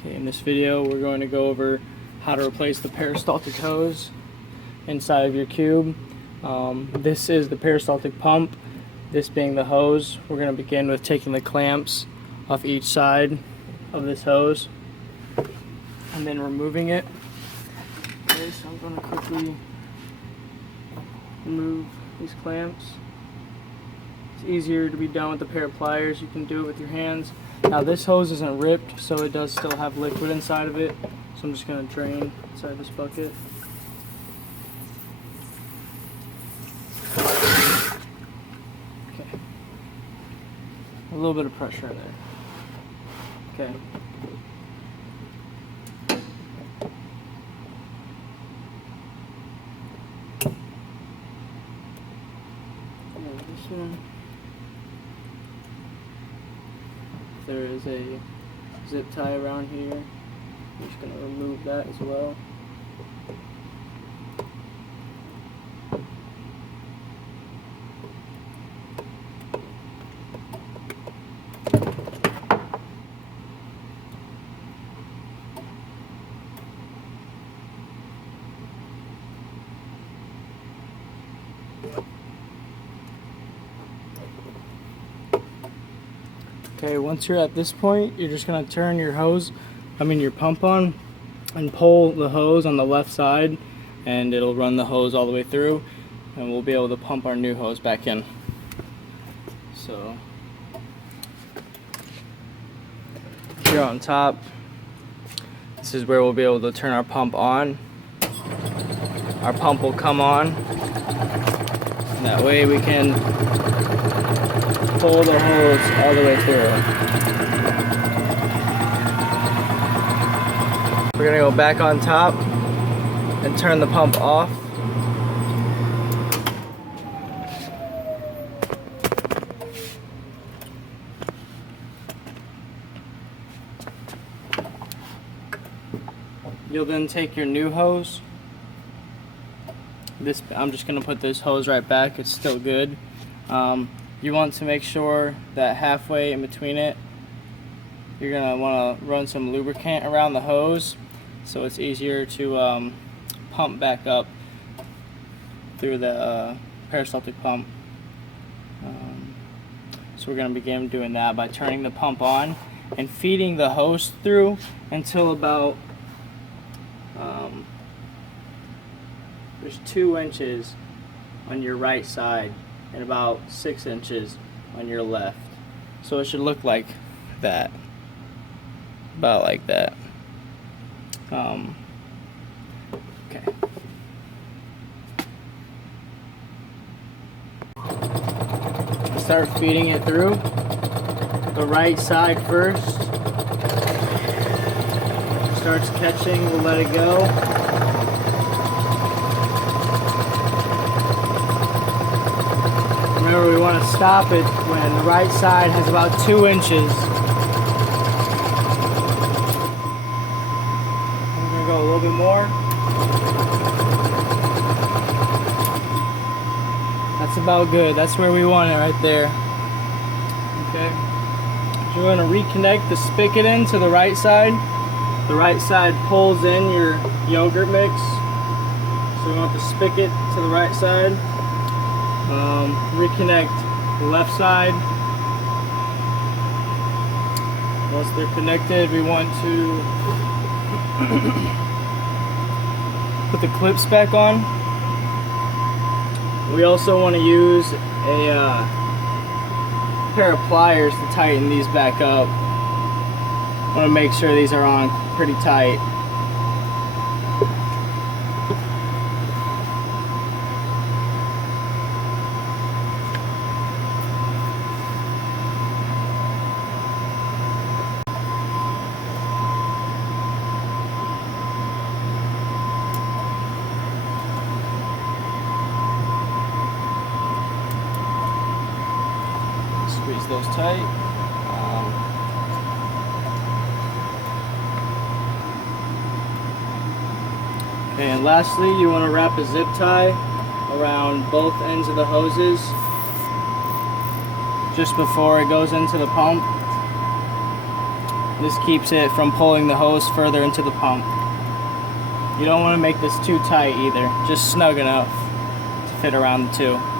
Okay, in this video we're going to go over how to replace the peristaltic hose inside of your cube. This is the peristaltic pump, this being the hose. We're going to begin with taking the clamps off each side of this hose and then removing it. Okay, so I'm going to quickly remove these clamps. It's easier to be done with a pair of pliers. You can do it with your hands. Now this hose isn't ripped, so it does still have liquid inside of it. So I'm just going to drain inside this bucket. Okay. A little bit of pressure in there. Okay. This one. There is a zip tie around here. I'm just going to remove that as well. Okay, once you're at this point, you're just going to turn your your pump on and pull the hose on the left side, and it'll run the hose all the way through, and we'll be able to pump our new hose back in. So here on top, this is where we'll be able to turn our pump on. Our pump will come on, and that way we can pull the hose all the way through. We're going to go back on top and turn the pump off. You'll then take your new hose. I'm just going to put this hose right back. It's still good. You want to make sure that halfway in between it, you're going to want to run some lubricant around the hose so it's easier to pump back up through the peristaltic pump. So we're going to begin doing that by turning the pump on and feeding the hose through until about there's 2 inches on your right side and about 6 inches on your left. So it should look like that. About like that. Okay. Start feeding it through. The right side first. Starts catching, we'll let it go. Remember, we want to stop it when the right side has about 2 inches. I'm going to go a little bit more. That's about good. That's where we want it right there. Okay. So we're going to reconnect the spigot in to the right side. The right side pulls in your yogurt mix. So we want the spigot to the right side. Reconnect the left side. Once they're connected, we want to put the clips back on. We also want to use a pair of pliers to tighten these back up. I want to make sure these are on pretty tight. Squeeze those tight. Okay, and lastly, you want to wrap a zip tie around both ends of the hoses just before it goes into the pump. This keeps it from pulling the hose further into the pump. You don't want to make this too tight either, just snug enough to fit around the two.